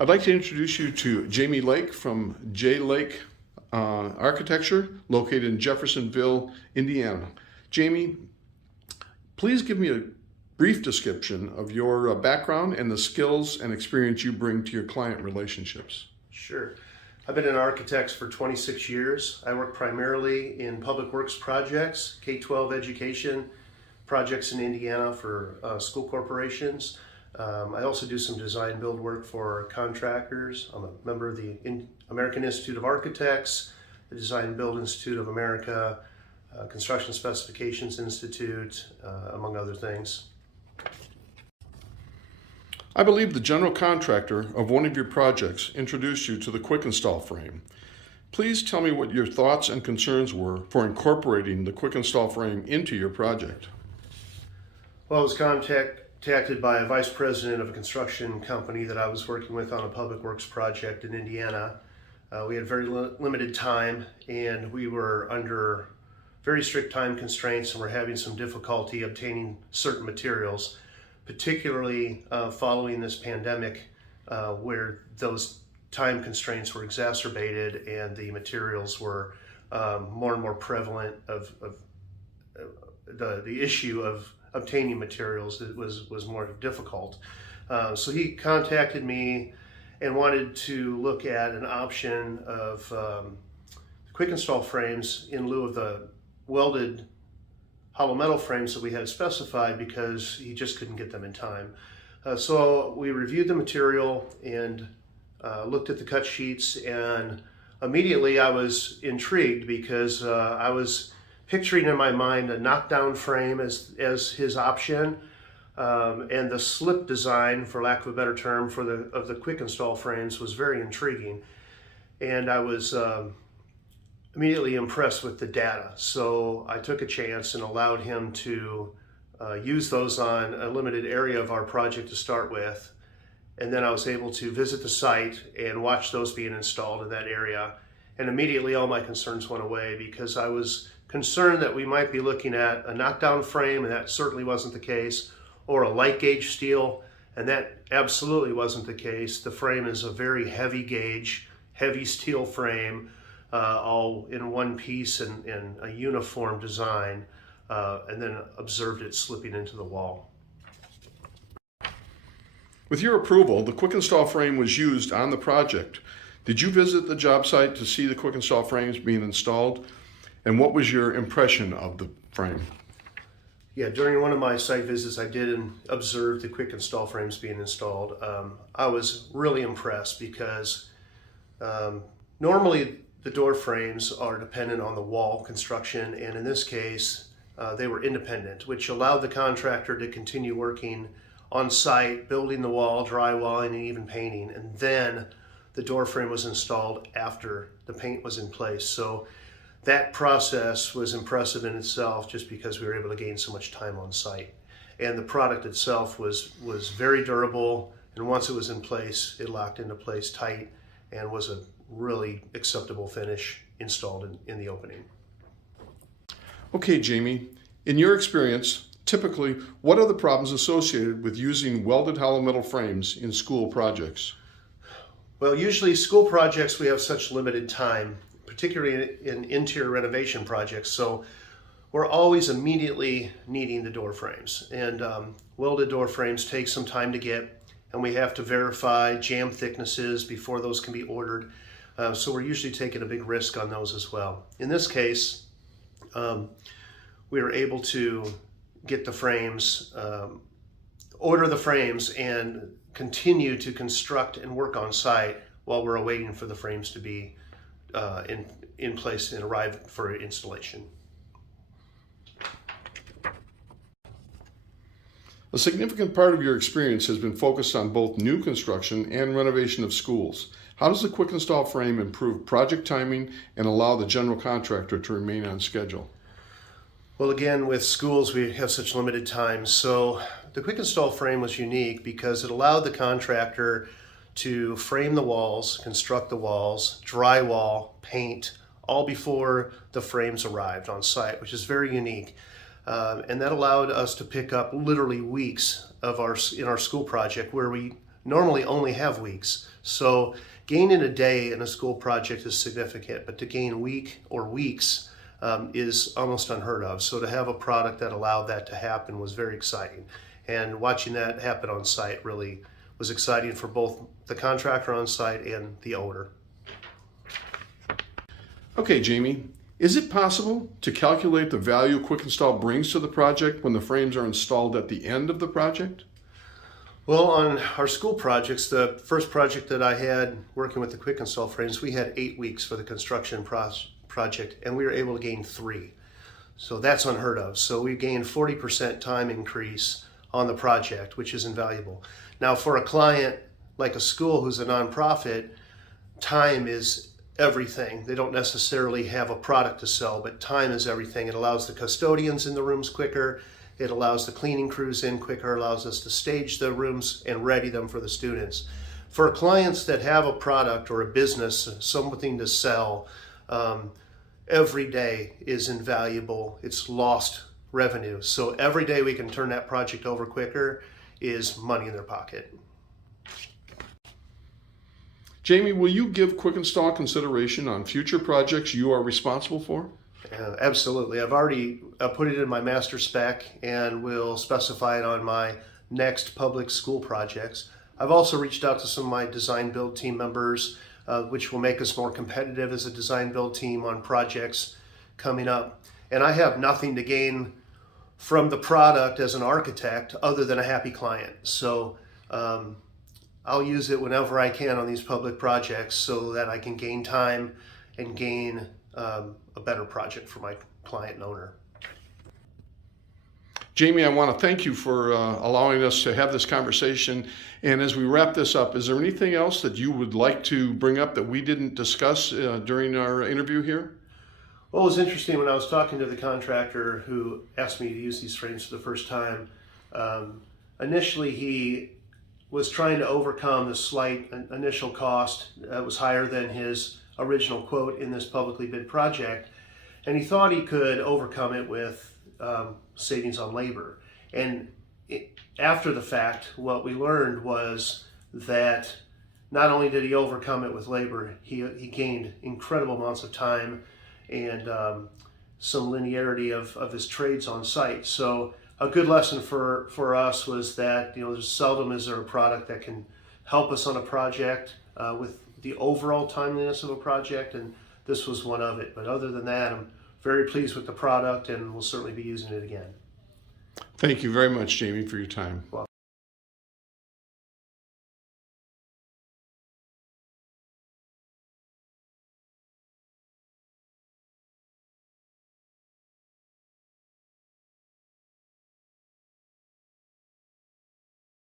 I'd like to introduce you to Jamie Lake from J Lake Architecture, located in Jeffersonville, Indiana. Jamie, please give me a brief description of your background and the skills and experience you bring to your client relationships. Sure. I've been an architect for 26 years. I work primarily in public works projects, K-12 education projects in Indiana for school corporations. I also do some design build work for contractors. I'm a member of the American Institute of Architects, the Design Build Institute of America, Construction Specifications Institute, among other things. I believe the general contractor of one of your projects introduced you to the Qwikinstall frame. Please tell me what your thoughts and concerns were for incorporating the Qwikinstall frame into your project. Well, I was contacted by a vice president of a construction company that I was working with on a public works project in Indiana. We had very limited time, and we were under very strict time constraints, and we're having some difficulty obtaining certain materials, particularly following this pandemic, where those time constraints were exacerbated and the materials were more and more prevalent of the issue of obtaining materials that was more difficult. So he contacted me and wanted to look at an option of Qwikinstall frames in lieu of the welded hollow metal frames that we had specified, because he just couldn't get them in time. So we reviewed the material and looked at the cut sheets, and immediately I was intrigued because I was picturing in my mind a knockdown frame as his option, and the slip design, for lack of a better term, of the Qwikinstall frames was very intriguing, and I was immediately impressed with the data. So I took a chance and allowed him to use those on a limited area of our project to start with. And then I was able to visit the site and watch those being installed in that area. And immediately all my concerns went away, because I was concerned that we might be looking at a knockdown frame, and that certainly wasn't the case, or a light gauge steel, and that absolutely wasn't the case. The frame is a very heavy gauge, heavy steel frame, all in one piece and in a uniform design, and then observed it slipping into the wall. With your approval, the Qwikinstall frame was used on the project. Did you visit the job site to see the Qwikinstall frames being installed? And what was your impression of the frame? Yeah, during one of my site visits, I did observe the Qwikinstall frames being installed. I was really impressed, because normally the door frames are dependent on the wall construction, and in this case, they were independent, which allowed the contractor to continue working on site, building the wall, drywalling, and even painting. And then the door frame was installed after the paint was in place. So that process was impressive in itself, just because we were able to gain so much time on site. And the product itself was very durable, and once it was in place, it locked into place tight and was a really acceptable finish installed in the opening. Okay, Jamie, in your experience, typically, what are the problems associated with using welded hollow metal frames in school projects? Well, usually school projects, we have such limited time, particularly in interior renovation projects, so we're always immediately needing the door frames. And welded door frames take some time to get, and we have to verify jam thicknesses before those can be ordered. So we're usually taking a big risk on those as well. In this case, we were able to get the frames, order the frames, and continue to construct and work on site while we're waiting for the frames to be in place and arrive for installation. A significant part of your experience has been focused on both new construction and renovation of schools. How does the Qwikinstall frame improve project timing and allow the general contractor to remain on schedule? Well, again, with schools, we have such limited time. So the Qwikinstall frame was unique because it allowed the contractor to frame the walls, construct the walls, drywall, paint, all before the frames arrived on site, which is very unique. And that allowed us to pick up literally weeks of in our school project, where we normally only have weeks. So gaining a day in a school project is significant, but to gain a week or weeks is almost unheard of. So to have a product that allowed that to happen was very exciting. And watching that happen on site really was exciting for both the contractor on site and the owner. Okay, Jamie, is it possible to calculate the value Qwikinstall brings to the project when the frames are installed at the end of the project? Well, on our school projects, the first project that I had working with the Qwikinstall frames, we had 8 weeks for the construction project, and we were able to gain 3. So that's unheard of. So we gained 40% time increase on the project, which is invaluable. Now, for a client like a school who's a nonprofit, time is everything. They don't necessarily have a product to sell, but time is everything. It allows the custodians in the rooms quicker. It allows the cleaning crews in quicker, allows us to stage the rooms and ready them for the students. For clients that have a product or a business, something to sell, every day is invaluable. It's lost revenue. So every day we can turn that project over quicker is money in their pocket. Jamie, will you give Qwikinstall consideration on future projects you are responsible for? Absolutely. I've already put it in my master spec and will specify it on my next public school projects. I've also reached out to some of my design build team members, which will make us more competitive as a design build team on projects coming up. And I have nothing to gain from the product as an architect other than a happy client. So I'll use it whenever I can on these public projects so that I can gain time and gain a better project for my client and owner. Jamie, I want to thank you for allowing us to have this conversation. And as we wrap this up, is there anything else that you would like to bring up that we didn't discuss during our interview here? Well, it was interesting when I was talking to the contractor who asked me to use these frames for the first time. Initially, he was trying to overcome the slight initial cost that was higher than his original quote in this publicly bid project, and he thought he could overcome it with savings on labor. And after the fact, what we learned was that not only did he overcome it with labor, he gained incredible amounts of time and some linearity of his trades on site. So a good lesson for us was that, there's seldom is there a product that can help us on a project with the overall timeliness of a project, and this was one of it. But other than that, I'm very pleased with the product and we'll certainly be using it again. Thank you very much, Jamie, for your time. Well,